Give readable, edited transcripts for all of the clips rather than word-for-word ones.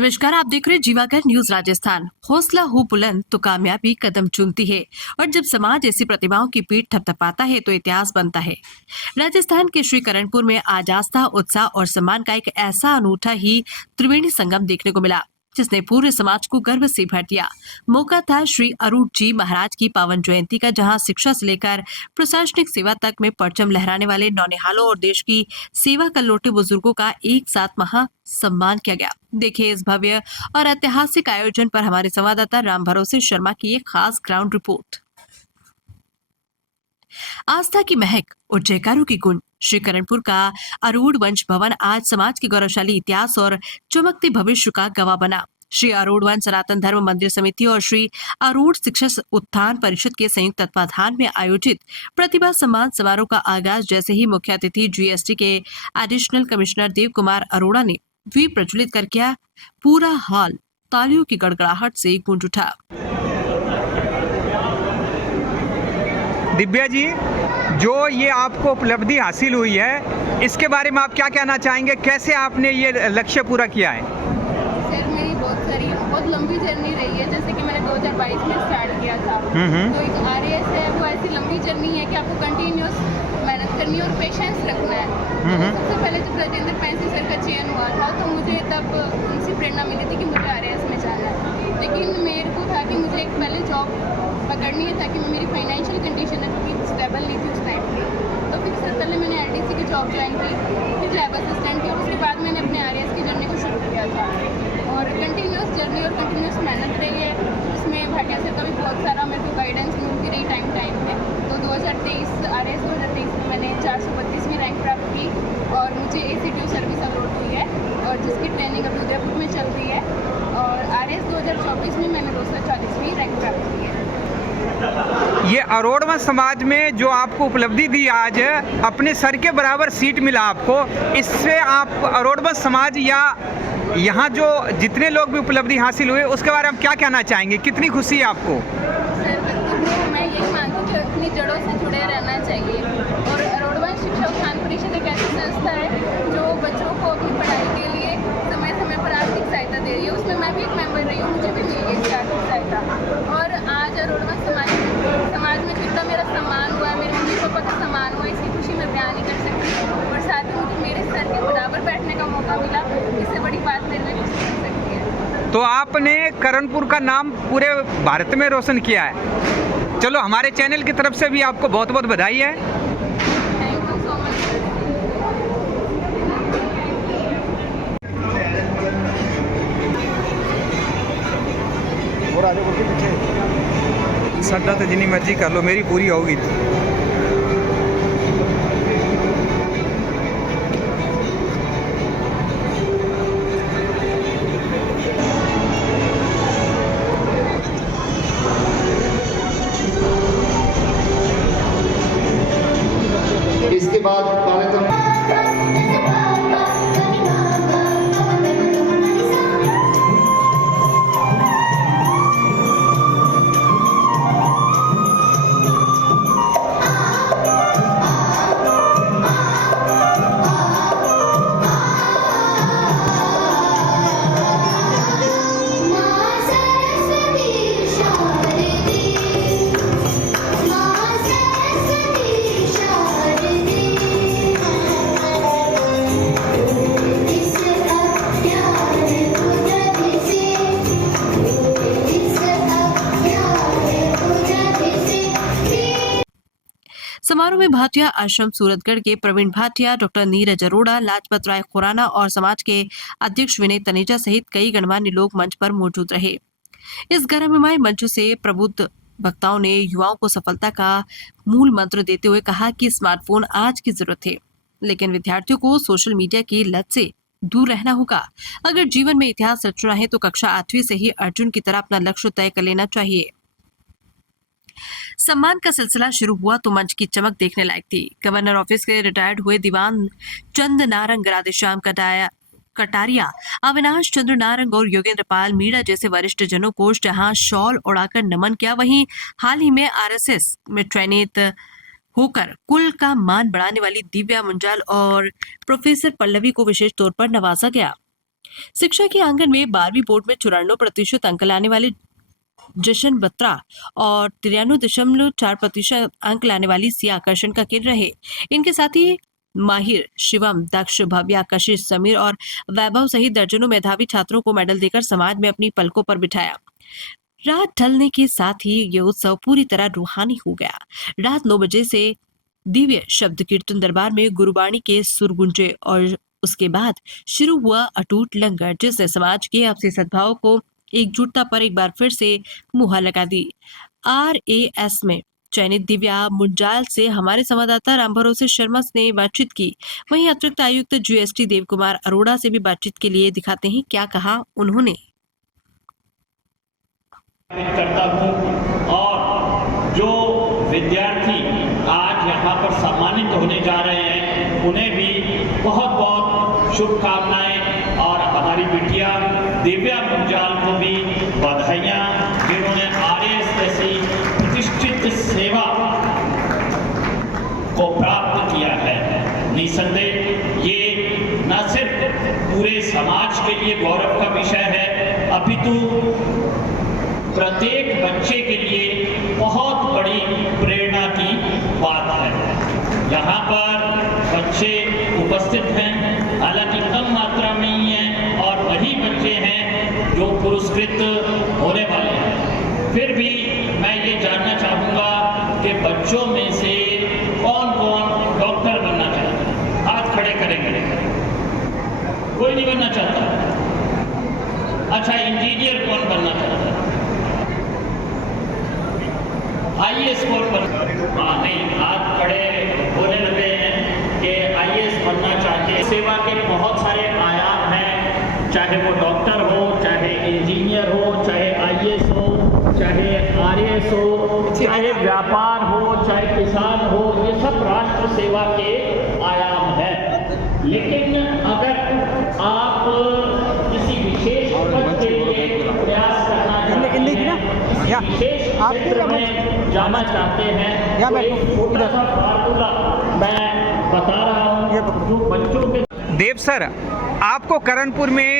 नमस्कार, आप देख रहे हैं जीवाकर न्यूज राजस्थान। हौसला हो बुलंद तो कामयाबी कदम चूमती है और जब समाज ऐसी प्रतिभाओं की पीठ थपथपाता है तो इतिहास बनता है। राजस्थान के श्री करणपुर में आज आस्था, उत्साह और सम्मान का एक ऐसा अनूठा ही त्रिवेणी संगम देखने को मिला जिसने पूरे समाज को गर्व से भर दिया। मौका था श्री अरूढ़ जी महाराज की पावन जयंती का, जहां शिक्षा से लेकर प्रशासनिक सेवा तक में परचम लहराने वाले नौनिहालों और देश की सेवा कर लौटे बुजुर्गों का एक साथ महा सम्मान किया गया। देखिए इस भव्य और ऐतिहासिक आयोजन पर हमारे संवाददाता राम भरोसे शर्मा की एक खास ग्राउंड रिपोर्ट। आस्था की महक और जयकारों की गूंज। श्री करणपुर का अरूढ़ वंश भवन आज समाज के गौरवशाली इतिहास और चमकते भविष्य का गवाह बना। श्री अरूढ़ वंश सनातन धर्म मंदिर समिति और श्री अरूढ़ शिक्षक उत्थान परिषद के संयुक्त तत्वाधान में आयोजित प्रतिभा सम्मान समारोह का आगाज जैसे ही मुख्य अतिथि जीएसटी के एडिशनल कमिश्नर देव कुमार अरोड़ा ने दीप प्रज्वलित कर किया, पूरा हॉल तालियों की गड़गड़ाहट से गूंज उठा। दिव्या जी, जो ये आपको उपलब्धि हासिल हुई है, इसके बारे में आप क्या कहना चाहेंगे? कैसे आपने ये लक्ष्य पूरा किया है? सर, मेरी बहुत लंबी जर्नी रही है। जैसे कि मैंने 2022 में स्टार्ट किया था। तो एक आरएएस है, वो ऐसी लंबी जर्नी है कि आपको कंटिन्यूस मेहनत करनी है और पेशेंस रखना है। तो सबसे पहले जब राजेंद्र पैंसी सर का चयन हुआ था तो मुझे तब उनसे प्रेरणा मिली थी कि मुझे आरएएस में जाना है। लेकिन मेरे को था कि मुझे एक पहले जॉब पकड़नी है ताकि मेरी फाइनेंशियल कंडीशन है जो स्टेबल नहीं थी उस टाइम की। तो फिर सबसे पहले मैंने आरडीसी की जॉब ज्वाइन की, फिर लैब असिस्टेंट की और उसके बाद मैंने अपने आरएएस की जर्नी को शुरू किया था। और कंटिन्यूस जर्नी और कंटिन्यूस मेहनत रही है। उसमें भाटिया से का भी बहुत सारा मेरे को गाइडेंस मिलती रही टाइम पे। तो 2023 आरएएस 2023 में मैंने 432वीं रैंक प्राप्त की और मुझे एसीटीयू सर्विस अवार्ड हुई है और जिसकी ट्रेनिंग अभी उदयपुर में चल रही है। और आरएएस 2024 में मैंने 240वीं रैंक प्राप्त की है। ये अरोड़वा समाज में जो आपको उपलब्धि दी आज, अपने सर के बराबर सीट मिला आपको, इससे आप अरोड़वा समाज या यहाँ जो जितने लोग भी उपलब्धि हासिल हुए उसके बारे में क्या कहना चाहेंगे? कितनी खुशी है आपको? सर, मैं यही मानती हूँ कि अपनी जड़ों से जुड़े रहना चाहिए। और अरोड़वा शिक्षा उत्थान परिषद एक ऐसी संस्था है जो बच्चों को अपनी पढ़ाई के लिए समय समय पर आर्थिक सहायता दे रही है। उसमें मैं भी एक मेंबर रही हूँ, मुझे भी मिली है इसकी आर्थिक सहायता। और आज अरोड़वा समाज में जितना मेरा सम्मान हुआ है, मेरे मम्मी पापा का सम्मान हुआ, इसकी खुशी मैं बयान नहीं कर सकती। और साथ ही मुझे मेरे सर के बराबर बैठने का मौका मिला, इससे बड़ी बात मेरे लिए कुछ नहीं सकती है। तो आपने करणपुर का नाम पूरे भारत में रोशन किया है। चलो, हमारे चैनल की तरफ से भी आपको बहुत बहुत बधाई है। Thank you so much. और आगे बढ़ के पीछे सड्डा तो जितनी मर्जी कर लो, मेरी पूरी होगी। इसके बाद कार्यक्रम समारोह में भाटिया आश्रम सूरतगढ़ के प्रवीण भाटिया, डॉक्टर नीरज अरोड़ा, लाजपत राय खुराना और समाज के अध्यक्ष विनय तनेजा सहित कई गणमान्य लोग मंच पर मौजूद रहे। इस गरममय मंच से प्रबुद्ध वक्ताओं ने युवाओं को सफलता का मूल मंत्र देते हुए कहा कि स्मार्टफोन आज की जरूरत है, लेकिन विद्यार्थियों को सोशल मीडिया की लत से दूर रहना होगा। अगर जीवन में इतिहास रचना है तो कक्षा 8वीं से ही अर्जुन की तरह अपना लक्ष्य तय कर लेना चाहिए। सम्मान का सिलसिला शुरू हुआ तो मंच की चमक देखने लायक थी। गवर्नर ऑफिस के रिटायर्ड हुए दीवान चंद नारंग, राधेश्याम कटारिया, अविनाश चंद्र नारंग और योगेंद्र पाल मीणा जैसे वरिष्ठ जनों को जहां शॉल उड़ाकर नमन किया, वहीं हाल ही में आरएसएस में ट्रेनित होकर कुल का मान बढ़ाने वाली दिव्या मुंजाल और प्रोफेसर पल्लवी को विशेष तौर पर नवाजा गया। शिक्षा के आंगन में 12वीं बोर्ड में 94% अंक लाने वाले जशन बत्रा और 93.4% अंक लाने वाली सिया आकर्षण का केंद्र रहे। इनके साथ ही माहिर, शिवम, दक्ष, भव्या, कशिश, समीर और वैभव सहित दर्जनों मेधावी छात्रों को मेडल देकर समाज में अपनी पलकों पर बिठाया। रात ढलने के साथ ही ये उत्सव पूरी तरह रूहानी हो गया। रात 9 बजे से दिव्य शब्द कीर्तन दरबार में गुरुबाणी के सुर गूंजे और उसके बाद शुरू हुआ अटूट लंगर, जिसने समाज के आपसी सद्भाव को एकजुटता पर एक बार फिर से मुहर लगा दी। RAS में चयनित दिव्या मुंजाल से हमारे संवाददाता राम भरोसे शर्मा ने बातचीत की। वहीं अतिरिक्त आयुक्त GST देव कुमार अरोड़ा से भी बातचीत के लिए दिखाते हैं क्या कहा उन्होंने। करता हूँ और जो विद्यार्थी आज यहाँ पर सम्मानित होने जा रहे हैं उन्हें भी बहुत बहुत शुभकामनाएं और हमारी बिटिया दिव्या मुंजाल को भी बधाइयाँ जिन्होंने RAS जैसी प्रतिष्ठित सेवा को प्राप्त किया है। निसंदेह ये न सिर्फ पूरे समाज के लिए गौरव का विषय है अपितु प्रत्येक बच्चे के लिए बहुत बड़ी प्रेरणा की बात है। यहाँ पर बच्चे उपस्थित हैं, हालांकि कम मात्रा में ही हैं और वही बच्चे हैं जो पुरस्कृत होने वाले हैं। फिर भी मैं ये जानना चाहूँगा कि बच्चों में से कौन कौन डॉक्टर बनना चाहता है? हाथ खड़े करेंगे। कोई नहीं बनना चाहता? अच्छा, इंजीनियर कौन बनना चाहता है? IAS कौन बनना? हाँ, नहीं, हाथ खड़े होने लगे हैं कि IAS बनना चाहते हैं। सेवा के बहुत सारे आयाम हैं, चाहे वो डॉक्टर हो, चाहे इंजीनियर हो, चाहे IAS हो, चाहे RAS हो, चाहे व्यापार हो, चाहे किसान हो, ये सब राष्ट्र सेवा के आयाम हैं। लेकिन अगर आप किसी विशेष पद के लिए प्रयास करना चाहते हैं, किसी विशेष क्षेत्र में जाना चाहते हैं, तो एक छोटा सा फार्मूला मैं बता रहा हूँ जो बच्चों के। देव सर, आपको करणपुर में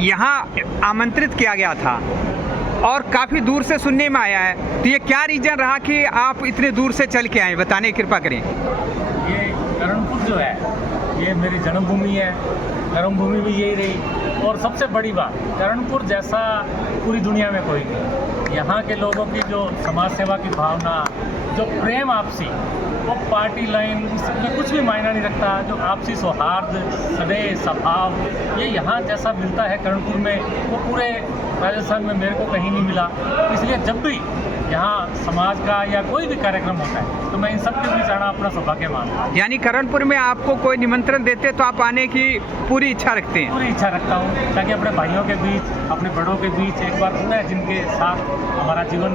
यहाँ आमंत्रित किया गया था और काफ़ी दूर से सुनने में आया है, तो ये क्या रीज़न रहा कि आप इतने दूर से चल के आए? बताने की कृपा करें। ये करणपुर जो है ये मेरी जन्मभूमि है, कर्मभूमि भी यही रही और सबसे बड़ी बात, करणपुर जैसा पूरी दुनिया में कोई नहीं। यहाँ के लोगों की जो समाज सेवा की भावना, जो प्रेम आपसी, वो पार्टी लाइन में कुछ भी मायना नहीं रखता। जो आपसी सौहार्द, स्नेह, स्वभाव, ये यहाँ जैसा मिलता है करणपुर में, वो पूरे राजस्थान में मेरे को कहीं नहीं मिला। इसलिए जब भी यहाँ समाज का या कोई भी कार्यक्रम होता है तो मैं इन सब के बीच आना अपना सौभाग्य मानता हूँ। यानी करणपुर में आपको कोई निमंत्रण देते तो आप आने की पूरी इच्छा रखते हैं? पूरी इच्छा रखता हूँ, ताकि अपने भाइयों के बीच, अपने बड़ों के बीच एक बार पुनः जिनके साथ हमारा जीवन,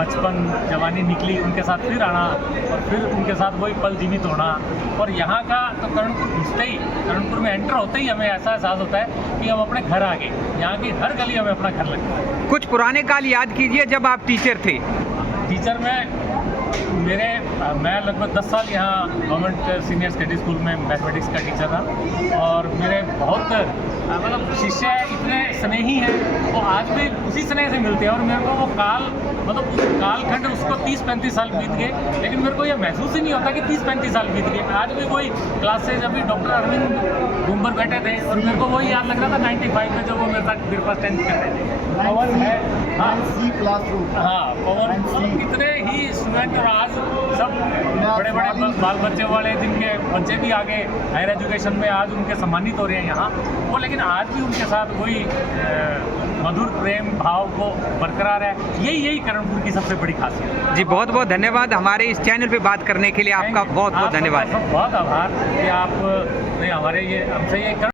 बचपन, जवानी निकली, उनके साथ फिर आना और फिर उनके साथ वही पल जीवित होना। और यहाँ का तो करणपुर घुसते ही, करणपुर में एंटर होते ही हमें ऐसा एहसास होता है कि हम अपने घर आ गए। यहाँ की हर गली हमें अपना घर लगता है। कुछ पुराने काल याद कीजिए जब आप टीचर थे। टीचर में मैं लगभग 10 साल यहाँ गवर्नमेंट सीनियर स्टडी स्कूल में मैथमेटिक्स का टीचर था और मेरे बहुत मतलब शिष्य इतने स्नेही हैं, वो आज भी उसी स्नेह से मिलते हैं और मेरे को वो काल, मतलब उस कालखंड उसको 30-35 साल बीत गए, लेकिन मेरे को ये महसूस ही नहीं होता कि 30-35 साल बीत गए। आज भी वही क्लासेज, अभी डॉक्टर अरविंद घूमर बैठे थे और मेरे को वही याद लग रहा था 95 में जब वो मेरे साथ मेरे पास 10th कर रहे थे। पवन है, हाँ पवन, कितने ही स्टूडेंट और आज सब बड़े बड़े बाल बच्चे वाले जिनके बच्चे भी आगे हायर एजुकेशन में आज उनके सम्मानित हो रहे हैं यहाँ, वो लेकिन आज भी उनके साथ वही मधुर प्रेम भाव को बरकरार है। यही करणपुर की सबसे बड़ी खासियत है। जी, बहुत बहुत धन्यवाद हमारे इस चैनल पे बात करने के लिए। आपका बहुत बहुत धन्यवाद। बहुत आभार कि आप हमारे ये हमसे ये